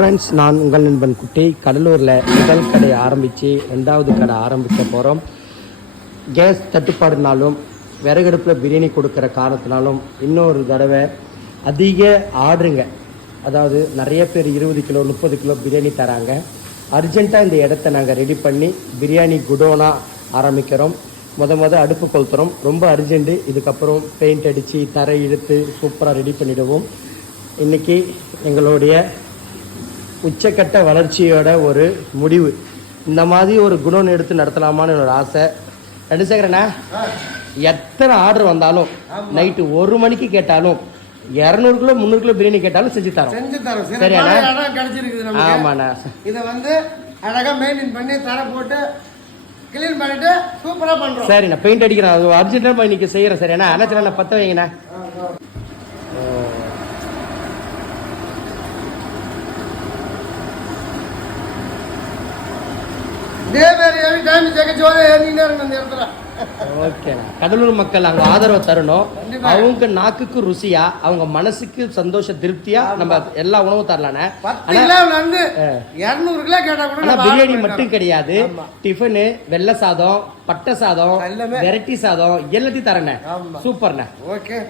Friends, நான் உங்கள் நண்பன் குட்டி. கடலூரில் முதல் கடை ஆரம்பித்து 2வது கடை ஆரம்பிக்க போகிறோம். கேஸ் தட்டுப்பாடுனாலும் விறகடுப்பில் பிரியாணி கொடுக்குற காரணத்தினாலும் இன்னொரு தடவை அதிக ஆர்டருங்க. அதாவது நிறைய பேர் 20 கிலோ 30 கிலோ பிரியாணி தராங்க. அர்ஜெண்ட்டாக இந்த இடத்த நாங்கள் ரெடி பண்ணி பிரியாணி குடோனாக ஆரம்பிக்கிறோம். அடுப்பு கொளுத்துறோம். ரொம்ப அர்ஜென்ட்டு. இதுக்கப்புறம் பெயிண்ட் அடித்து தரை இழுத்து சூப்பராக ரெடி பண்ணிவிடுவோம். இன்றைக்கி எங்களுடைய உச்சக்கட்ட வளர்ச்சியோட ஒரு முடிவு. இந்த மாதிரி ஒரு குடோன் எடுத்து நடத்தலாமான்னு ஒரு ஆசை. நடுசேகரண்ணா, எத்தனை ஆர்டர் வந்தாலும் நைட்டு 1 மணிக்கு கேட்டாலும் 200 கிலோ 300 கிலோ பிரியாணி கேட்டாலும் செஞ்சு தரோம். சரியாண்ணா? ஆமாண்ணா. இதை வந்து அழகாக மெயின்டைன் பண்ணி தர போட்டு கிளீன் பண்ணிட்டு சூப்பராக பண்ணுறோம். சரிண்ணா, பெயிண்ட் அடிக்கிறேன். அது அர்ஜென்ட்டாக இன்னைக்கு செய்கிறேன். சரிண்ணா? அண்ணா பற்ற வைங்கண்ணா. ஓகேண்ணா. கடலூர் மக்கள் அங்க ஆதரவு தரணும். அவங்க நாக்குக்கு ருசியா, அவங்க மனசுக்கு சந்தோஷ திருப்தியா நம்ம எல்லா உணவும் தரலானே. பிரியாணி மட்டும் கிடையாது, டிஃபனு, வெள்ளை சாதம், பட்டை சாதம், வெரைட்டி சாதம் எல்லாத்தையும் தரேண்ணே. சூப்பர்ண்ணே. ஓகே.